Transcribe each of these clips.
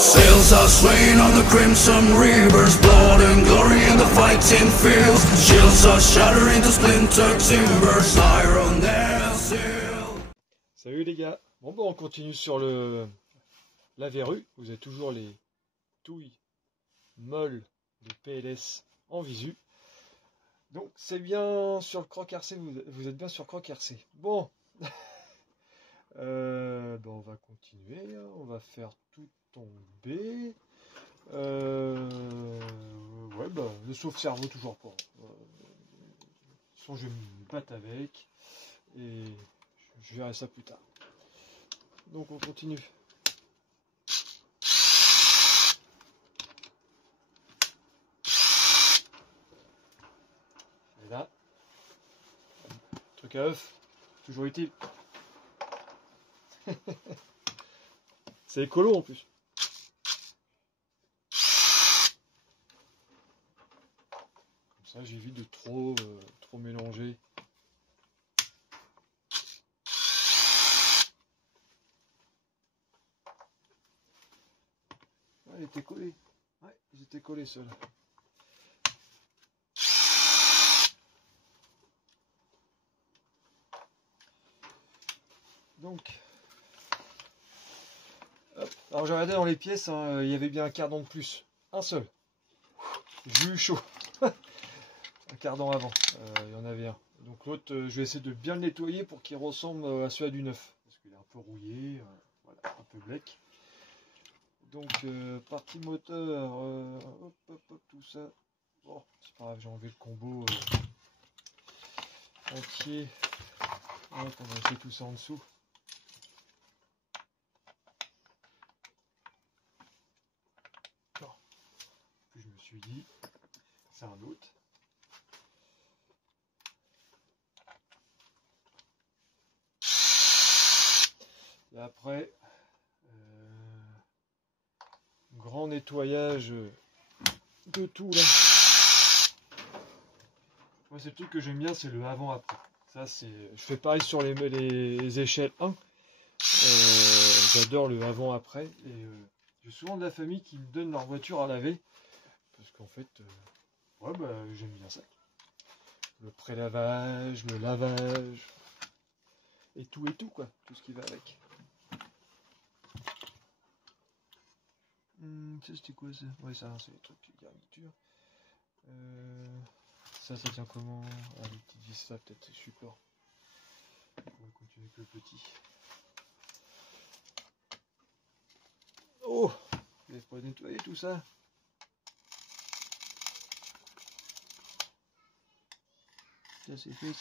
Sails are swaying on the crimson rivers, blood and glory in the fighting fields. Shields are shattering to splintered timbers, iron and steel. Salut les gars. Bon on continue sur la verrue. Vous avez toujours les touilles molles de PLS en visu. Donc c'est bien sur le croc RC, vous êtes bien sur croc RC. Bon, on va continuer, on va faire tout tomber. Le sauve-cerveau toujours pas. Je vais me battre avec et je verrai ça plus tard. Donc on continue. Et là, truc à œuf, toujours utile. C'est écolo en plus. Comme ça j'évite de trop mélanger. Ouais, il était collé. Ouais, ils étaient collés ceux-là. Donc, hop. Alors j'ai regardé dans les pièces, hein, il y avait bien un cardan de plus. Un seul. J'ai eu chaud. Un cardan avant, il y en avait un. Donc l'autre, je vais essayer de bien le nettoyer pour qu'il ressemble à celui du neuf. Parce qu'il est un peu rouillé, voilà, un peu black. Donc partie moteur, hop, tout ça. Bon, c'est pas grave, j'ai enlevé le combo entier. Hop, on va essayer tout ça en dessous. Puis je me suis dit, c'est un autre. Et après, grand nettoyage de tout là. Moi, c'est le truc que j'aime bien, c'est le avant-après. Ça, c'est, je fais pareil sur les échelles 1. J'adore le avant-après. Et j'ai souvent de la famille qui me donne leur voiture à laver. Parce qu'en fait, j'aime bien ça. Le pré-lavage, le lavage. Et tout quoi. Tout ce qui va avec. Ça c'était quoi ça? Ouais, ça c'est les trucs garniture. Ça tient comment? Ah, les petits vis, ça peut-être c'est support. On va continuer avec le petit. Oh! Il faut pas nettoyer tout ça. Ça c'est fait.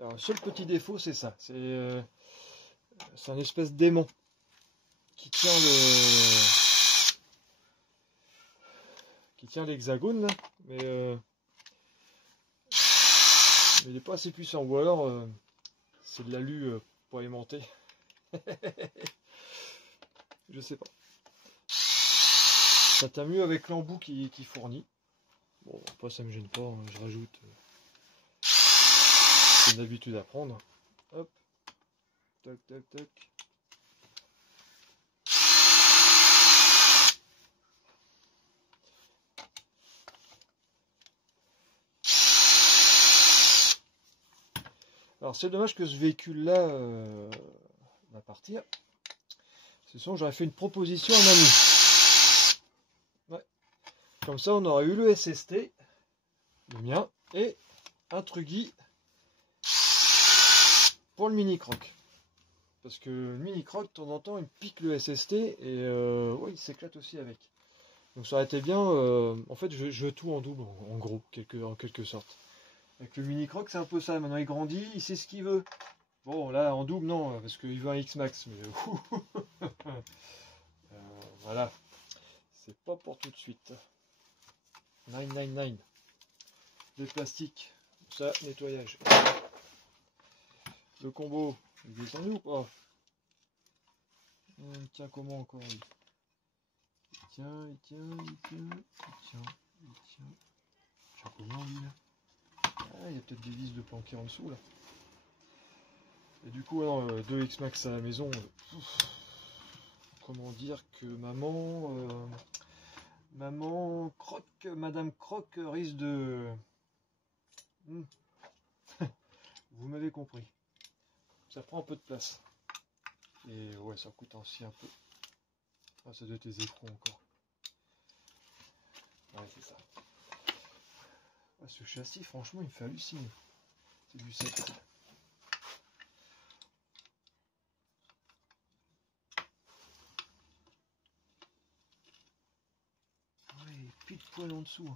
Alors, le seul petit défaut, c'est ça. C'est un espèce d'aimant qui tient l'hexagone là, mais il n'est pas assez puissant. Ou alors, c'est de l'alu pour aimanter. Je sais pas. Ça tient mieux avec l'embout qui fournit. Bon, après ça me gêne pas, hein, je rajoute. C'est une habitude à prendre. Hop. Tac. Alors c'est dommage que ce véhicule là va partir. Sinon j'aurais fait une proposition à Manu. Ouais. Comme ça on aurait eu le SST, le mien, et un Truggy pour le mini croc. Parce que le mini croc de temps en temps il pique le SST et ouais, il s'éclate aussi avec. Donc ça aurait été bien, en fait je tout en double en gros, en quelque sorte. Avec le mini croc c'est un peu ça, maintenant il grandit, il sait ce qu'il veut. Bon là en double non, parce qu'il veut un X-Max, mais voilà, c'est pas pour tout de suite. 999. Des plastiques, ça, nettoyage. Le combo, il est descendu ou pas? Il tient comment encore lui? Il tient. Tiens comment lui là? Ah, il y a peut-être des vis de planquer en dessous là. Et du coup, non, 2X Max à la maison. Comment dire que maman Croc, Madame Croc risque de... Vous m'avez compris. Ça prend un peu de place. Et ouais, ça coûte aussi un peu. Ah, ça doit être les écrous encore. Ouais, c'est ça. Ah, ce châssis, franchement, il me fait halluciner. C'est du 7. Ouais, pile poil en dessous.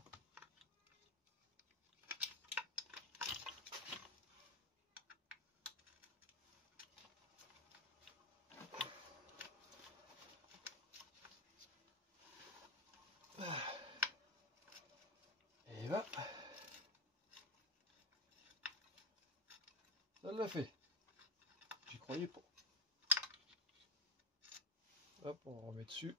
Et là, ça l'a fait. J'y croyais pas. Hop, on remet dessus.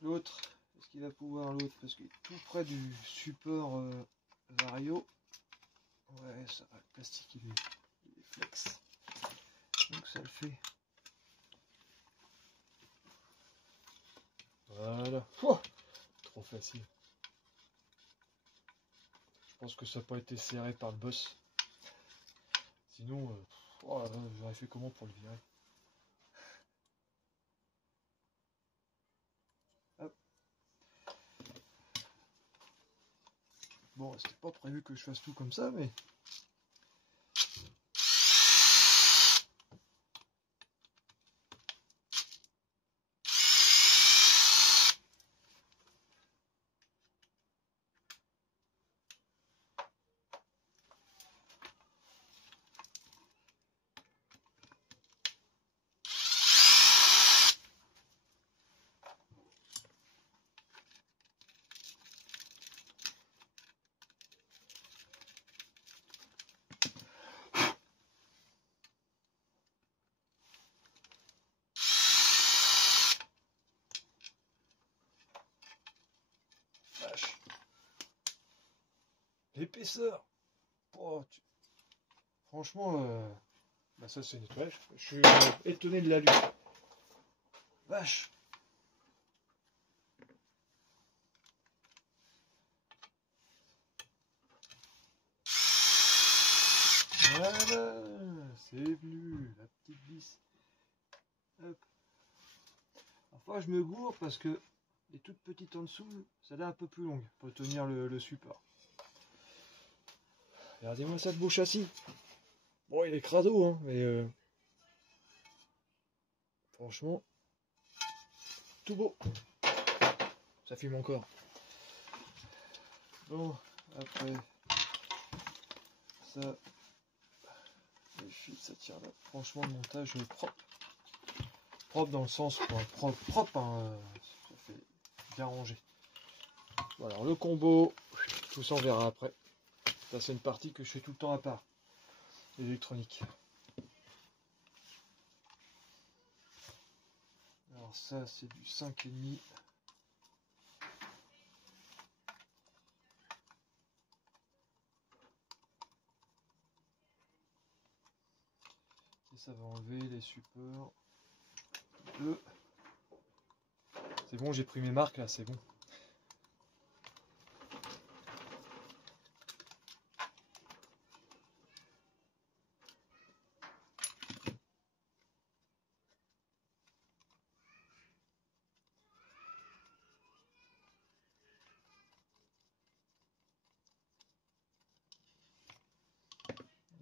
L'autre, est-ce qu'il va pouvoir l'autre? Parce qu'il est tout près du support Vario. Ouais, ça va, le plastique il est flex. Donc ça le fait. Voilà. Oh, trop facile. Je pense que ça n'a pas été serré par le boss. Sinon, j'aurais fait comment pour le virer? Hop. Bon, c'était pas prévu que je fasse tout comme ça, mais... Vache. L'épaisseur. Oh, franchement, bah ça c'est nettoyage. Je suis étonné de l'alu. Vache. Voilà, c'est venu, la petite vis. Hop. Parfois je me gourre parce que les toutes petites en dessous, ça a l'air un peu plus longue pour tenir le support. Regardez-moi ça, de beau châssis. Bon, il est crado, hein, mais franchement, tout beau. Ça fume encore. Bon, après ça, les fils, ça tire là. Franchement, le montage est propre. Propre dans le sens, quoi. Propre, hein, ça fait bien rangé. Bon, alors le combo, tout ça on verra après. Ça c'est une partie que je fais tout le temps à part. L'électronique. Alors ça c'est du 5,5. Et ça va enlever les supports. C'est bon, j'ai pris mes marques là, c'est bon.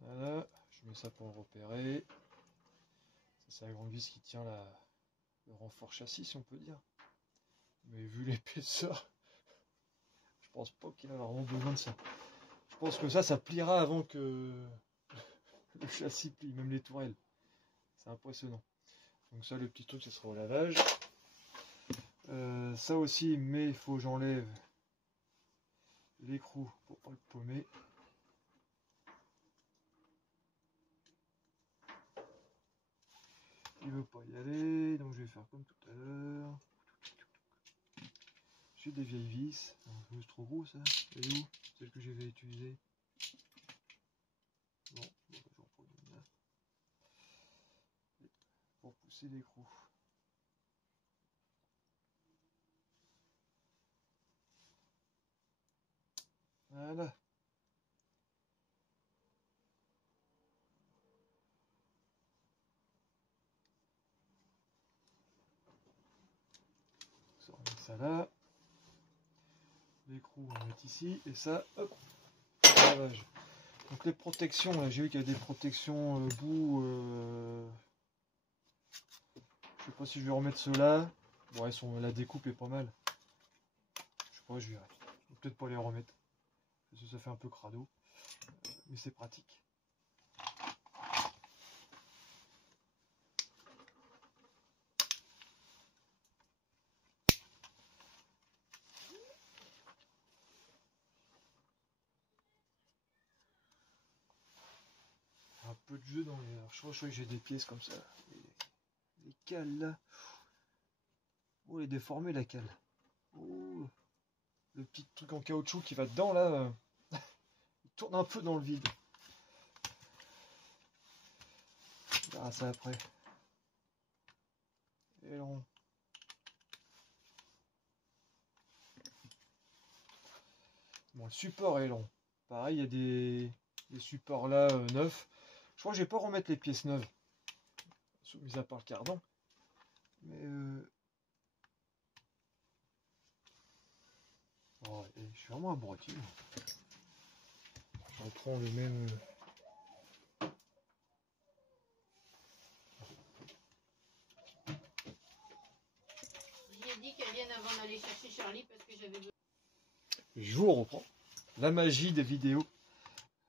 Voilà, je mets ça pour le repérer. Ça, c'est la grande vis qui tient le renfort châssis, si on peut dire. Mais vu l'épaisseur, je pense pas qu'il a vraiment besoin de ça. Je pense que ça pliera avant que le châssis plie, même les tourelles. C'est impressionnant. Donc ça, le petit truc, ça sera au lavage. Ça aussi, mais il faut que j'enlève l'écrou pour pas le paumer. Il veut pas y aller, donc je vais faire comme tout à l'heure. Au-dessus des vieilles vis. C'est trop gros ça. Elle est où? Celle que j'avais utilisée. Bon, j'en prends une là. Pour pousser l'écrou. Voilà. Ça, on met ça là. L'écrou, on va mettre ici. Et ça, hop, lavage. Donc les protections, là, j'ai vu qu'il y a des protections bout. Je sais pas si je vais remettre ceux-là. Bon, la découpe est pas mal. Je sais pas, je verrai. Je vais peut-être pas les remettre. Parce que ça fait un peu crado. Mais c'est pratique. Un peu de jeu dans les. Alors, je crois que j'ai des pièces comme ça. Les cales là. Oh, elle est déformée la cale. Oh, le petit truc en caoutchouc qui va dedans là. Il tourne un peu dans le vide. On verra ça après. Aileron. Bon, le support aileron. Pareil, il y a des supports là neufs. Je crois que je vais pas remettre les pièces neuves. Mis à part le cardan. Mais oh, je suis vraiment abruti. On prend le même. J'ai dit qu'elle vienne avant d'aller chercher Charlie parce que j'avais besoin. Je vous reprends. La magie des vidéos.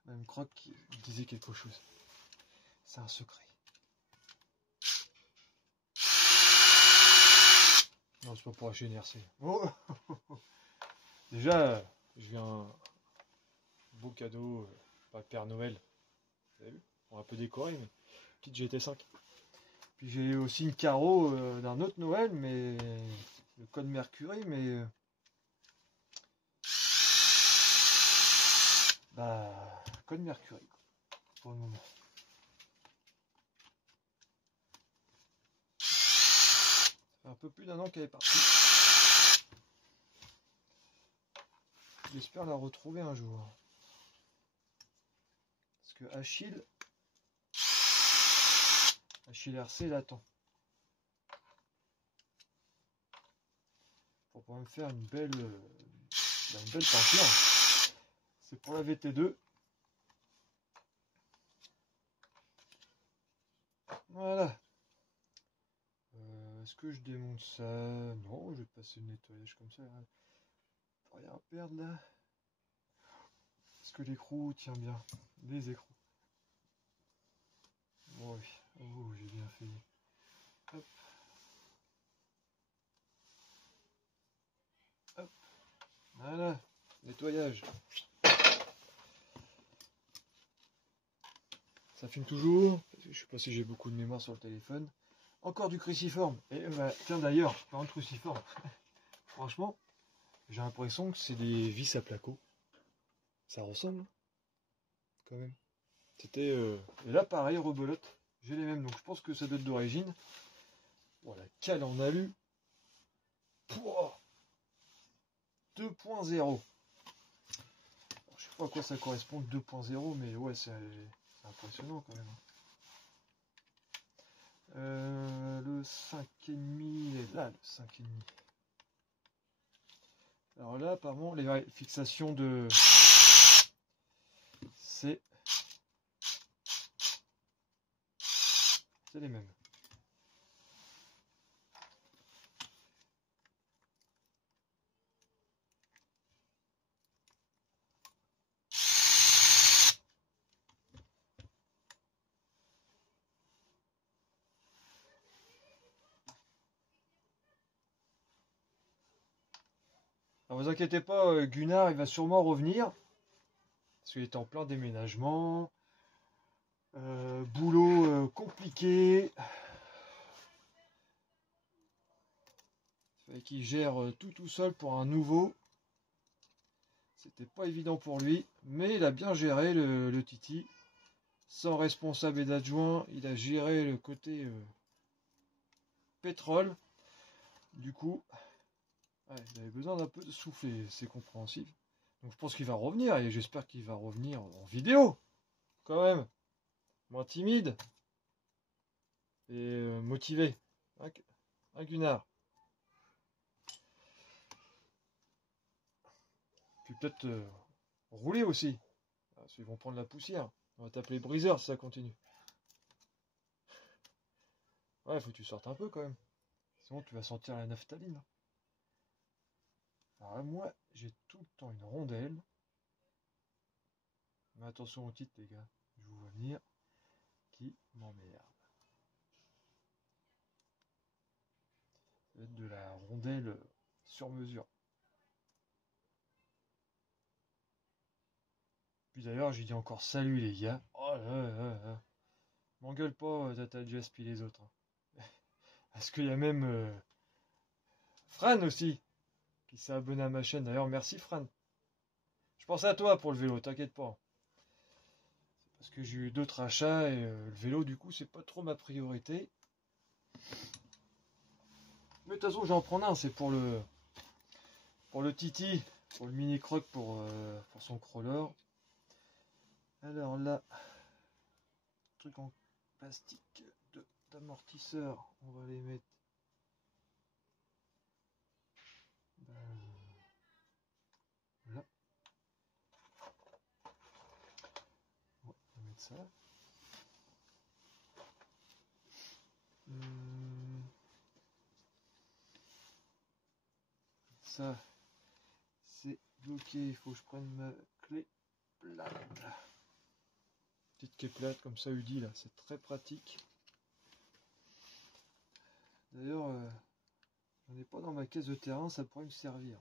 Même Croc qui disait quelque chose. C'est un secret. Non, c'est pas pour acheter une RC. Oh déjà, je viens un beau cadeau par le Père Noël. Vous avez vu? On va un peu décorer, mais petite GT5. Puis j'ai aussi une carreau d'un autre Noël, mais le code Mercury, mais bah code Mercury pour le moment. Ça fait un peu plus d'1 an qu'elle est partie. J'espère la retrouver un jour. Parce que Achille RC l'attend. Pour pouvoir me faire une belle peinture. C'est pour la VT2. Voilà. Est-ce que je démonte ça? Non, je vais passer le nettoyage comme ça. Pour rien perdre là. Est-ce que l'écrou tient bien? Les écrous. Oh oui. Oh, j'ai bien fait. Hop. Hop. Voilà. Nettoyage. Ça filme toujours. Je sais pas si j'ai beaucoup de mémoire sur le téléphone. Encore du cruciforme. Et bah, tiens d'ailleurs, parlant de cruciforme. Franchement, j'ai l'impression que c'est des vis à placo. Ça ressemble. Quand même. C'était. Et là pareil, rebelote. J'ai les mêmes, donc je pense que ça doit être d'origine. Voilà, cale en alu. 2.0. Je sais pas à quoi ça correspond 2.0, mais ouais, c'est impressionnant quand même. Le 5,5 est là, le 5,5. Alors là, apparemment, les fixations de. C'est les mêmes. Alors vous inquiétez pas, Gunnar il va sûrement revenir. Parce qu'il est en plein déménagement. Boulot compliqué. Fait qu'il gère tout seul pour un nouveau. C'était pas évident pour lui, mais il a bien géré le Titi. Sans responsable et d'adjoint, il a géré le côté pétrole. Du coup, ouais, il avait besoin d'un peu de souffler, c'est compréhensible. Donc je pense qu'il va revenir, et j'espère qu'il va revenir en vidéo, quand même. Moins timide. Et motivé. Un Gunnar. Puis peut-être rouler aussi. Parce qu'ils vont prendre la poussière. On va t'appeler briseur si ça continue. Ouais, faut que tu sortes un peu quand même. Sinon tu vas sentir la naphtaline. Alors là, moi, j'ai tout le temps une rondelle. Mais attention au titre, les gars. Je vous vois venir. Qui m'emmerde. Ça va être de la rondelle sur mesure. Puis d'ailleurs, j'ai dit encore salut les gars. Oh là là là. M'engueule pas, Tata Jess puis les autres. Hein. Parce qu'il y a même Fran aussi qui s'est abonné à ma chaîne. D'ailleurs, merci Fran. Je pensais à toi pour le vélo, t'inquiète pas. C'est parce que j'ai eu d'autres achats et le vélo, du coup, c'est pas trop ma priorité. Mais de toute façon, j'en prends un, c'est pour le Titi, pour le mini croc, pour son crawler. Alors là, truc en plastique d'amortisseur, on va les mettre. Là. Ouais, on va mettre ça. Ça, c'est bloqué, il faut que je prenne ma clé plate. Petite clé plate comme ça, Udi, là, c'est très pratique. D'ailleurs, j'en ai pas dans ma caisse de terrain, ça pourrait me servir.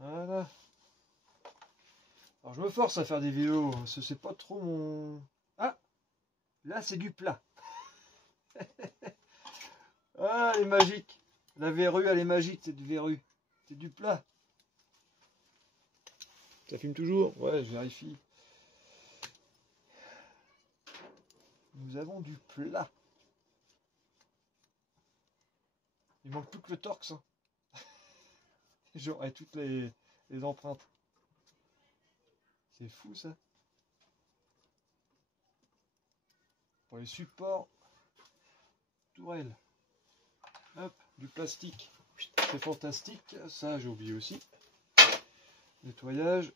Voilà. Alors je me force à faire des vidéos, c'est pas trop mon... Ah, là c'est du plat. Ah, elle est magique. La verrue, elle est magique, cette verrue. C'est du plat. Ça filme toujours? Ouais, je vérifie. Nous avons du plat. Il manque plus que le torx. Hein. J'aurai toutes les empreintes. C'est fou ça. Pour les supports, tourelle. Hop, du plastique. C'est fantastique. Ça, j'ai oublié aussi. Nettoyage.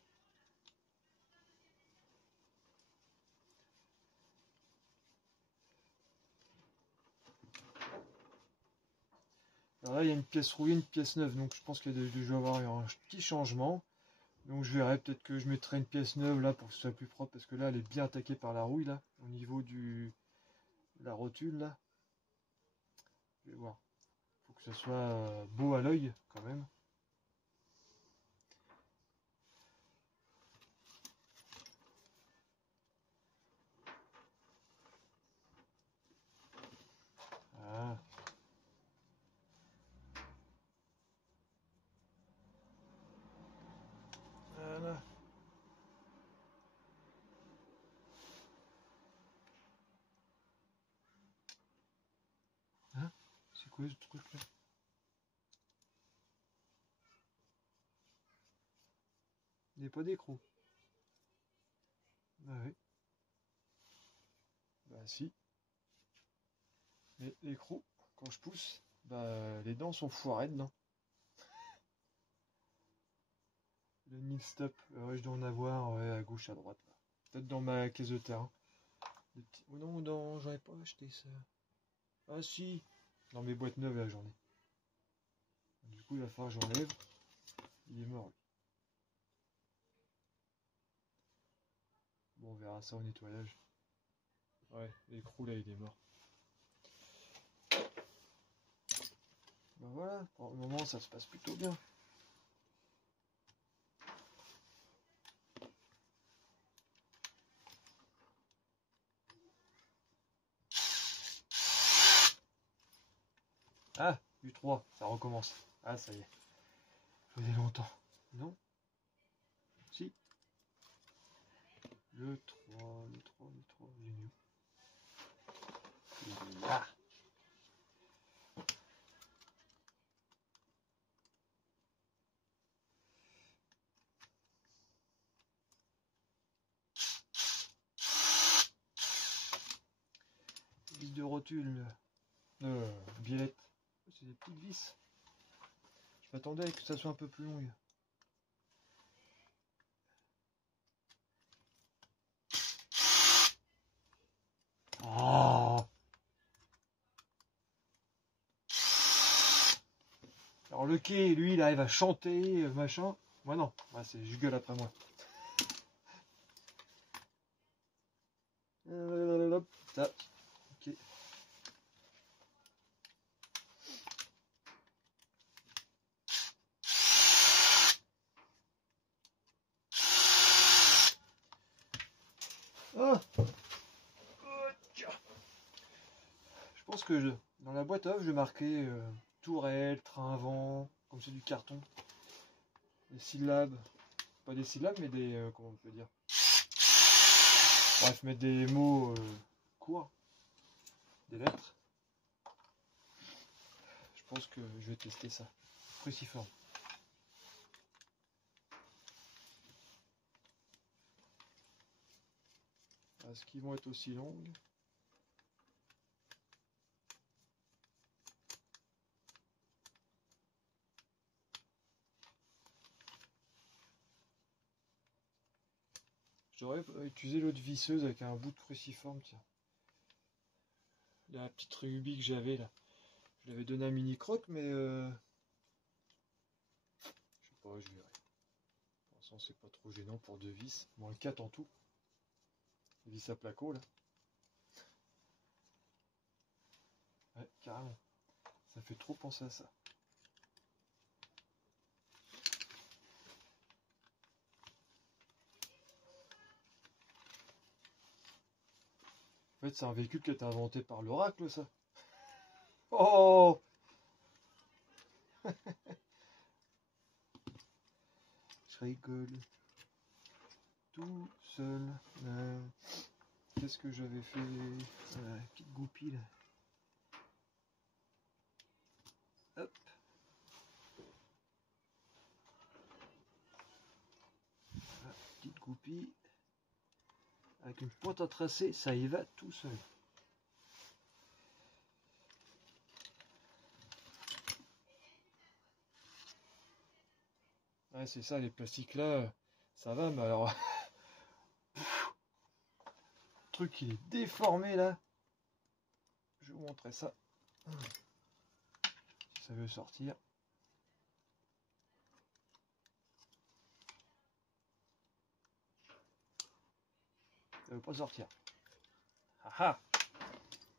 Alors là, il y a une pièce rouillée, une pièce neuve. Donc je pense qu'il y a dû avoir un petit changement. Donc je verrai, peut-être que je mettrai une pièce neuve là pour que ce soit plus propre. Parce que là, elle est bien attaquée par la rouille là. Au niveau de la rotule là. Je vais voir. Faut que ça soit beau à l'œil quand même. Ah. Voilà. Hein? C'est quoi ce truc là? Il n'y a pas d'écrou. Ah oui. Bah si. Mais l'écrou, quand je pousse, bah les dents sont foirées dedans. Le nil stop, ouais, je dois en avoir ouais, à gauche, à droite. Peut-être dans ma caisse de terrain. Petits... Oh non, non, j'en ai pas acheté ça. Ah si, dans mes boîtes neuves là, j'en ai. Du coup, il va falloir que j'enlève. Il est mort, lui. Bon, on verra ça au nettoyage. Ouais, l'écrou là, il est mort. Ben voilà, pour le moment, ça se passe plutôt bien. Ah, U3, ça recommence. Ah, ça y est. Ça faisait longtemps. Non? Si. Le 3, il est mieux. Il est là. Vis de rotule. Biellette. C'est des petites vis. Je m'attendais à que ça soit un peu plus long. Oh. Alors le quai, lui, il arrive à chanter, machin. Moi non, moi c'est je gueule après moi. Ça, ok. Ah. Je pense que dans la boîte à œufs, je vais marquer tourelle, train-vent, comme c'est du carton. Des syllabes. Pas des syllabes, mais des. Comment on peut dire. Bref, mettre des mots courts. Des lettres. Je pense que je vais tester ça. Cruciforme. Est-ce qu'ils vont être aussi longues? J'aurais utilisé l'autre visseuse avec un bout de cruciforme, tiens. La petite rubis que j'avais là. Je l'avais donné à Mini Croc, mais je sais pas, je verrai. Pour l'instant, c'est pas trop gênant pour 2 vis. Moins 4 en tout. Vis à placo là. Ouais, carrément. Ça fait trop penser à ça. En fait, c'est un véhicule qui a été inventé par l'oracle, ça. Oh! Je rigole. Tout seul. Qu'est-ce que j'avais fait? Petite goupille là. Hop. Voilà, petite goupille. Avec une pointe à tracer, ça y va tout seul. Ouais, c'est ça, les plastiques là, ça va, mais alors. Le truc il est déformé là. Je vais vous montrer ça. Si ça veut sortir. Ça veut pas sortir. Ah ah!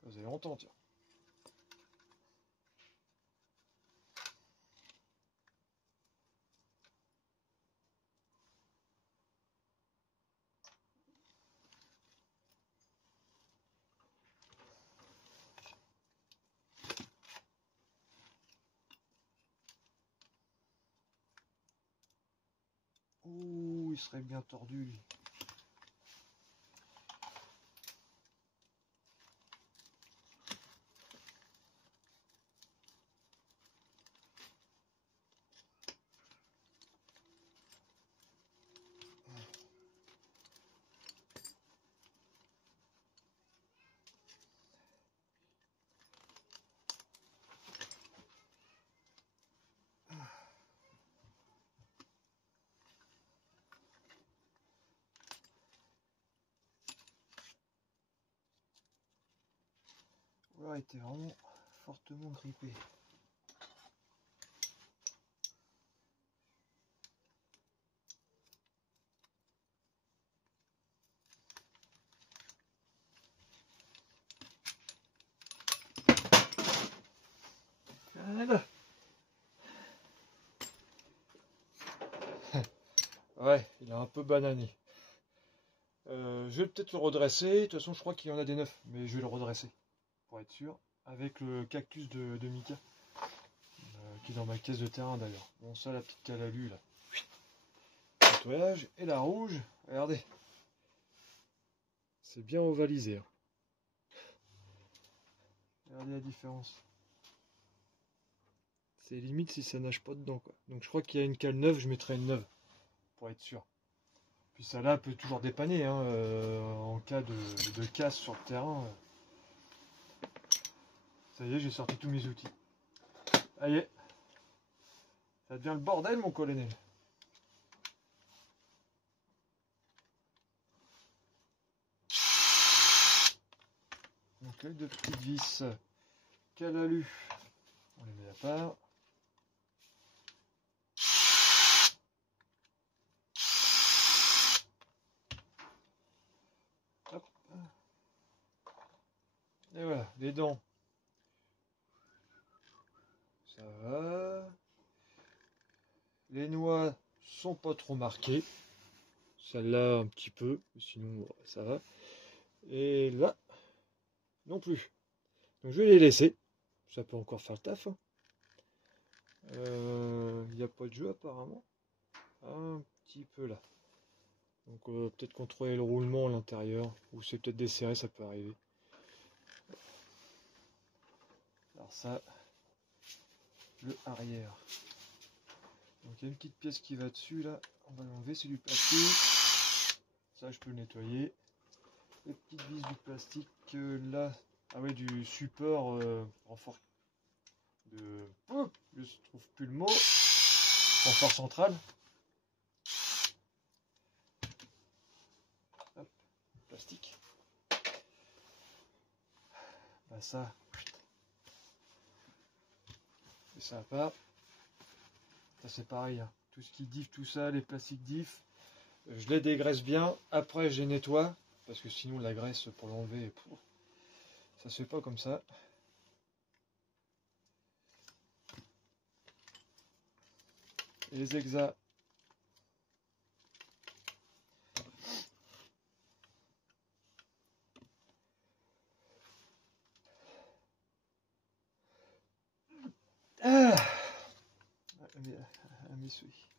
Vous avez longtemps, tiens. Ouh, il serait bien tordu lui. Voilà, il était vraiment fortement grippé. Ouais, il est un peu banané. Je vais peut-être le redresser. De toute façon, je crois qu'il y en a des neufs, mais je vais le redresser pour être sûr. Avec le cactus de Mika, qui est dans ma caisse de terrain d'ailleurs. Bon, ça, la petite calalu là. Nettoyage. Et la rouge, regardez. C'est bien ovalisé. Hein. Regardez la différence. C'est limite si ça nage pas dedans, quoi. Donc je crois qu'il y a une cale neuve, je mettrai une neuve. Pour être sûr. Puis ça là peut toujours dépanner hein, en cas de casse sur le terrain. Ça y est, j'ai sorti tous mes outils. Allez, ça devient le bordel mon colonel. Donc les deux petites vis calalu, on les met à part. Hop. Et voilà, les dents. Ça va. Les noix sont pas trop marquées. Celle-là un petit peu, sinon ça va. Et là, non plus. Donc je vais les laisser. Ça peut encore faire le taf. Il n'y a pas de jeu apparemment. Un petit peu là. Donc peut-être contrôler le roulement à l'intérieur. Ou c'est peut-être desserré, ça peut arriver. Alors ça, le arrière. Donc il y a une petite pièce qui va dessus là. On va l'enlever, c'est du plastique. Ça je peux le nettoyer. Les petites vis du plastique là. Ah ouais, du support renfort de. Oh, je trouve plus le mot. Renfort central. Hop, plastique. Bah ça. Et ça à part. Ça c'est pareil. Hein. Tout ce qui diff, tout ça, les plastiques diff. Je les dégraisse bien. Après je les nettoie. Parce que sinon la graisse pour l'enlever, ça se fait pas comme ça. Et les hexas. Ah, mes souris.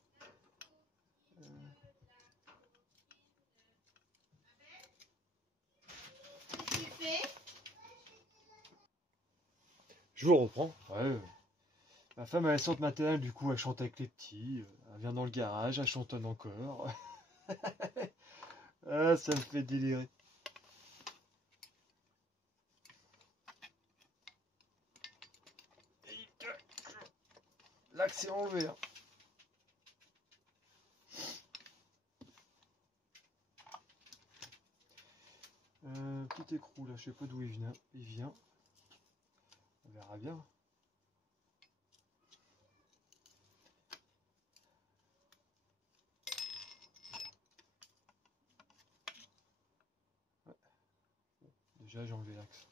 Je vous reprends. Ouais. Ma femme elle sort de maternelle, du coup elle chante avec les petits. Elle vient dans le garage, elle chantonne encore. Ah, ça me fait délirer. L'axe est enlevé. Hein. Petit écrou là, je sais pas d'où il vient. On verra bien. Ouais. Déjà j'ai enlevé l'axe.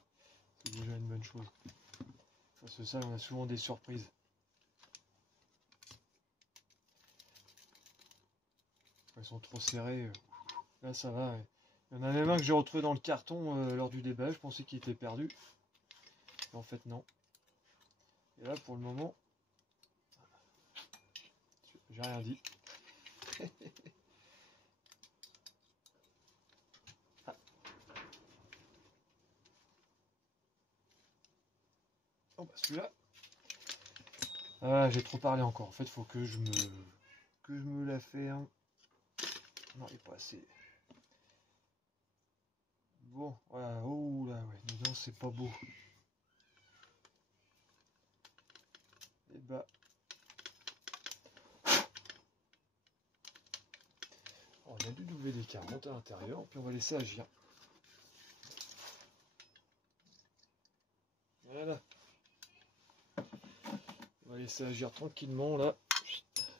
C'est déjà une bonne chose. Parce que ça, on a souvent des surprises. Elles sont trop serrées. Là ça va. Il y en a même un que j'ai retrouvé dans le carton lors du débat. Je pensais qu'il était perdu. Mais en fait non. Et là pour le moment, j'ai rien dit. Ah. Oh bah celui-là. Ah, j'ai trop parlé encore. En fait, faut que je me la ferme. Non, il est pas assez. Bon, voilà. Oh là, ouais. Disons, c'est pas beau. Et bah. On a du WD-40 à l'intérieur, puis on va laisser agir. Voilà. On va laisser agir tranquillement là,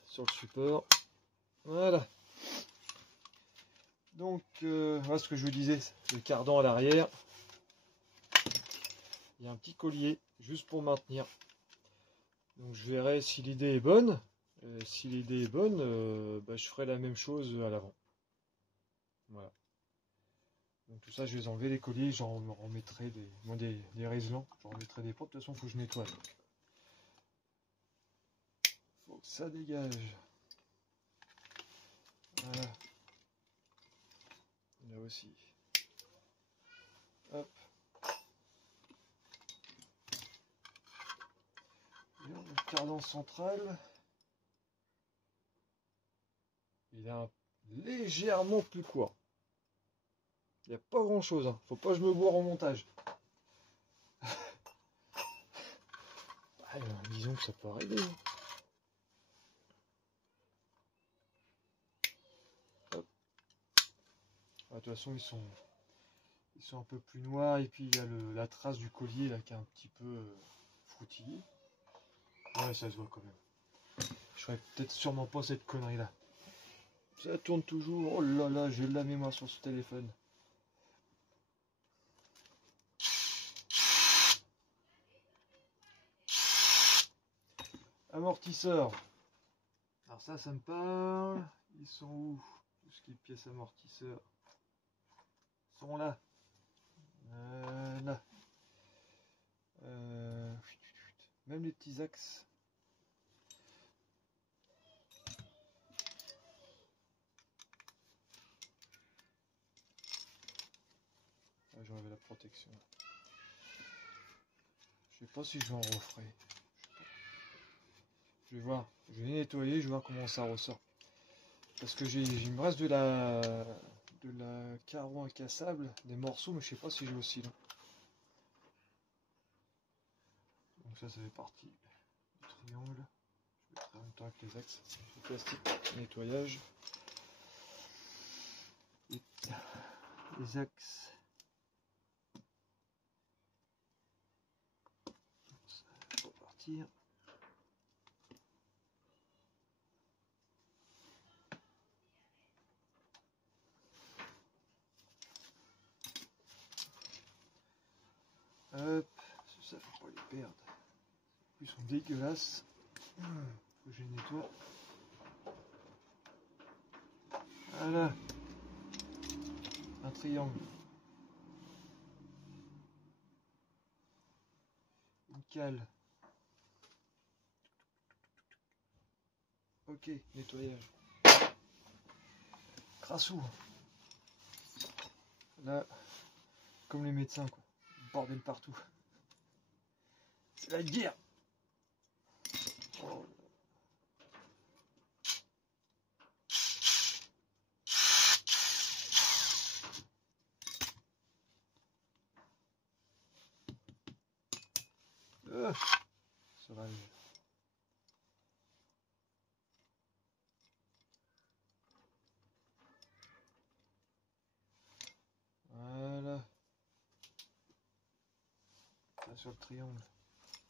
sur le support. Voilà. Donc, voilà ce que je vous disais, le cardan à l'arrière. Il y a un petit collier, juste pour maintenir. Donc je verrai si l'idée est bonne. Si l'idée est bonne, bah, je ferai la même chose à l'avant. Voilà. Donc tout ça, je vais enlever les colliers, j'en remettrai des réselants, j'en remettrai des propres. De toute façon, il faut que je nettoie. Donc. Faut que ça dégage. Voilà. Là aussi. Hop. Et le cardan central. Il est légèrement plus court. Il n'y a pas grand chose. Hein. Faut pas que je me bourre en montage. Disons que ça peut arriver. Hop. Ah, de toute façon, ils sont un peu plus noirs. Et puis il y a la trace du collier là qui est un petit peu froutillée. Ouais, ça se voit quand même. Je ferais peut-être sûrement pas cette connerie là. Ça tourne toujours. Oh là là, j'ai de la mémoire sur ce téléphone. Amortisseur. Alors ça me parle. Ils sont où? Tout ce qui est pièces amortisseurs. Ils sont là. Là. Même les petits axes. Ah, j'enlève la protection. Je sais pas si je vais en referai. Je vais voir. Je vais nettoyer, je vais voir comment ça ressort. Parce que il me reste de la carreau incassable, des morceaux, mais je sais pas si j'ai aussi là. Donc ça fait partie du triangle. Je vais faire en même temps avec les axes. Le plastique, nettoyage. Et les axes. Ça va partir. Hop, ça faut pas les perdre. Ils sont dégueulasses. Faut que je les nettoie. Voilà. Un triangle. Une cale. Ok, nettoyage. Crassou. Là, comme les médecins, quoi. Bordel partout. C'est la guerre. Oh. Ça va aller. Voilà. Là sur le triangle.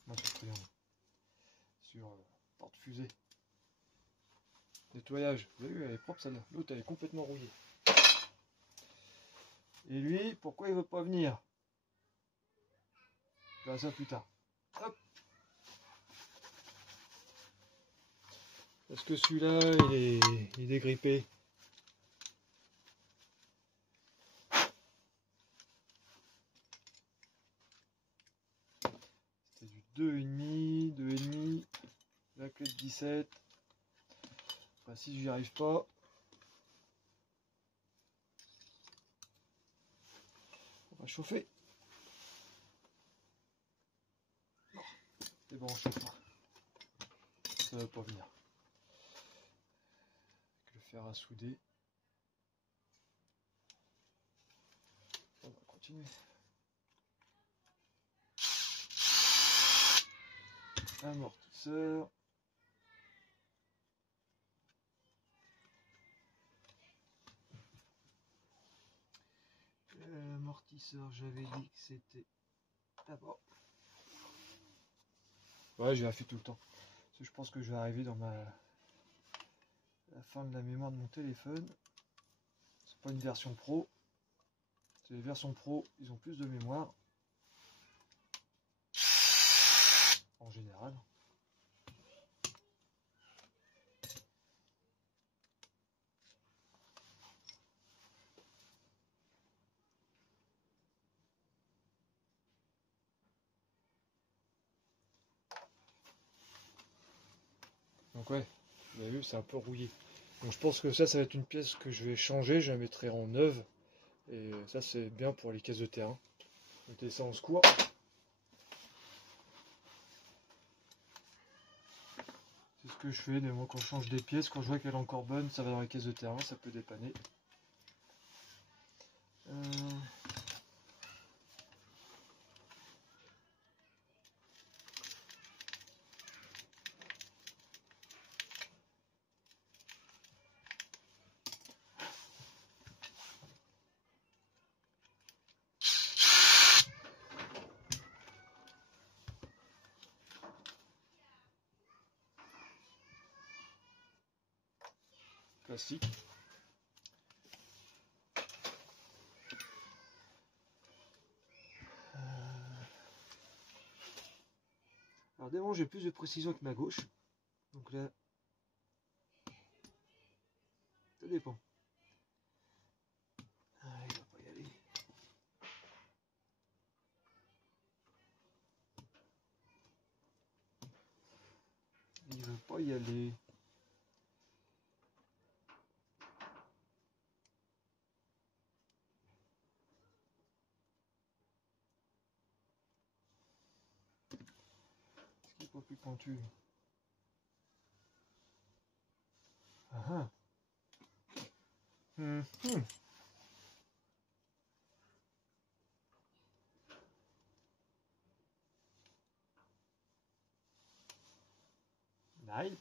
Moi sur le triangle. Sur porte-fusée. Nettoyage. Vous avez vu, elle est propre celle-là. L'autre elle est complètement rouillée. Et lui, pourquoi il veut pas venir? Je verrai ça plus tard. Hop. Parce que celui-là, il est grippé. C'était du 2,5, 2,5. La clé de 17. Enfin, si j'y arrive pas. On va chauffer. C'est bon, on chauffe pas. Ça va pas venir. Avec le fer à souder. On va continuer. Amortisseur. Amortisseur, j'avais dit que c'était d'abord. Ouais, j'ai fait tout le temps. Parce que je pense que je vais arriver dans la fin de la mémoire de mon téléphone. C'est pas une version pro. C'est les versions pro, ils ont plus de mémoire. En général. Donc ouais, vous avez vu, c'est un peu rouillé. Donc je pense que ça va être une pièce que je vais changer, je la mettrai en neuve. Et ça c'est bien pour les caisses de terrain. Mettez ça en secours. C'est ce que je fais, moi quand je change des pièces, quand je vois qu'elle est encore bonne, ça va dans les caisses de terrain, ça peut dépanner. Plastique. Alors devant j'ai plus de précision que ma gauche. Donc là, ça dépend. Ah, il va pas y aller. Il veut pas y aller. Est-ce qu'il est pas plus pointu? Ah ah. Nice.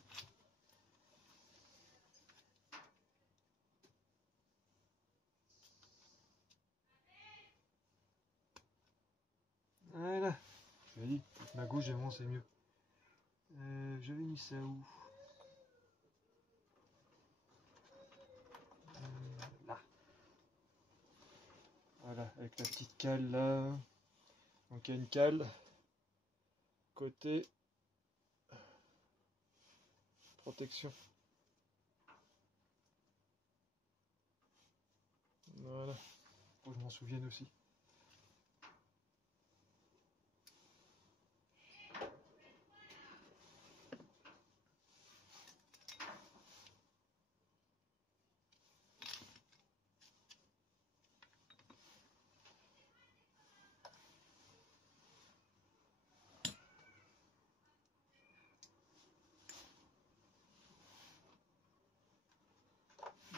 Voilà. Je l'ai dit, avec ma gauche, vraiment, c'est mieux. J'avais mis ça où? Là. Voilà, avec la petite cale là. Donc il y a une cale. Côté. Protection. Voilà. Faut que je m'en souvienne aussi.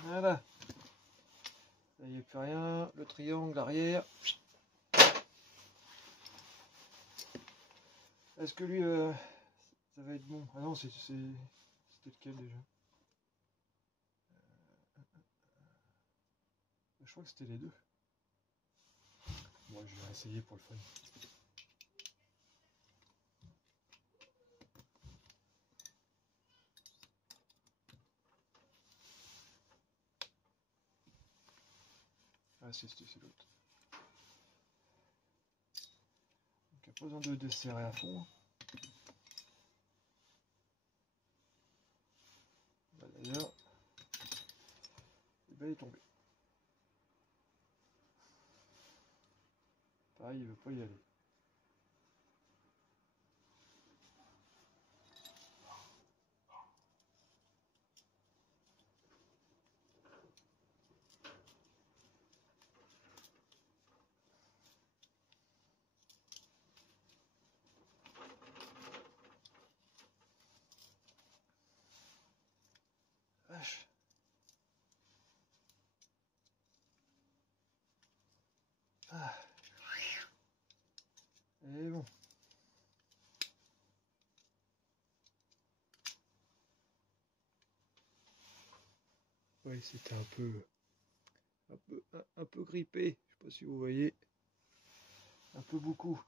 Voilà. Il n'y a plus rien. Le triangle arrière. Est-ce que lui, ça va être bon? Ah non, c'était lequel déjà? Je crois que c'était les deux. Bon, je vais essayer pour le fun. Ah, c'est l'autre. Donc, il n'y a pas besoin de serrer à fond. Bah, d'ailleurs, il est tombé. Pareil, il veut pas y aller. Vache. Ah. Et bon. Oui, c'était un peu grippé. Je sais pas si vous voyez. Un peu beaucoup.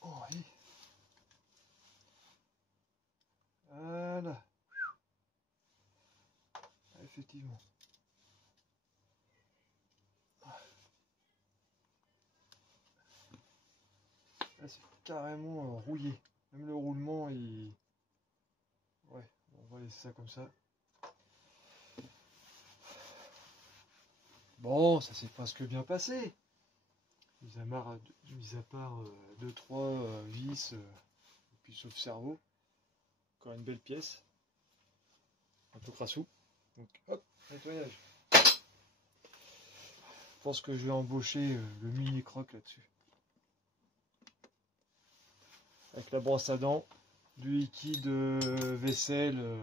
Oh oui. Voilà. Ah, effectivement. Là, c'est carrément rouillé. Même le roulement, il... Ouais, on va laisser ça comme ça. Bon, ça s'est presque bien passé. Mis à part 2-3 vis, et puis sauf cerveau. Encore une belle pièce. Un peu crassou. Donc hop, nettoyage. Je pense que je vais embaucher le mini croc là-dessus. Avec la brosse à dents, du liquide vaisselle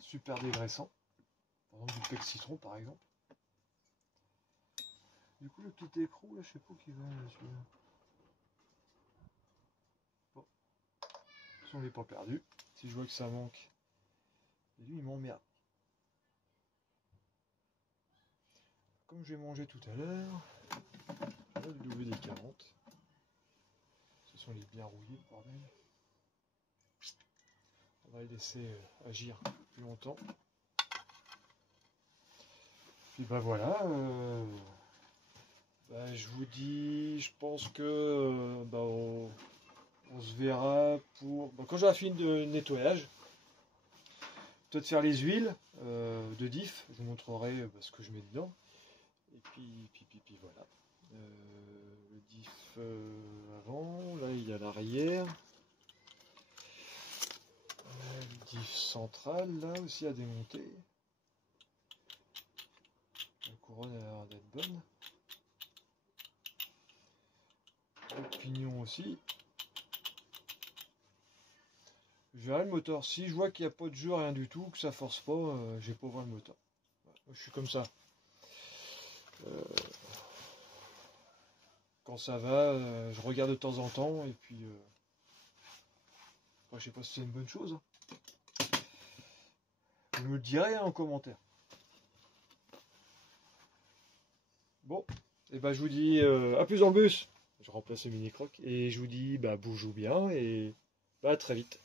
super dégraissant. Par exemple du pec citron par exemple. Du coup le petit écrou là, je sais pas qui va là-dessus. Bon. Si on n'est pas perdu. Si je vois que ça manque. Et lui il m'emmerde. Comme je vais manger tout à l'heure, on va du WD-40. Ce sont les bien rouillés, bordel. On va les laisser agir plus longtemps. Puis bah voilà. Je vous dis, je pense que on se verra pour quand j'aurai fini de nettoyage. Peut-être faire les huiles de diff. Je vous montrerai ce que je mets dedans. Et puis voilà. Le diff avant, là il y a l'arrière. Le diff central là aussi à démonter. La couronne a l'air d'être bonne. Le pignon aussi. Je verrai le moteur. Si je vois qu'il n'y a pas de jeu, rien du tout, que ça force pas, j'ai pas ouvert le moteur. Moi, je suis comme ça. Quand ça va, je regarde de temps en temps et puis après, je sais pas si c'est une bonne chose. Vous me le direz en commentaire. Bon, et je vous dis à plus dans le bus. Je remplace le mini croc et je vous dis bougez bien et à très vite.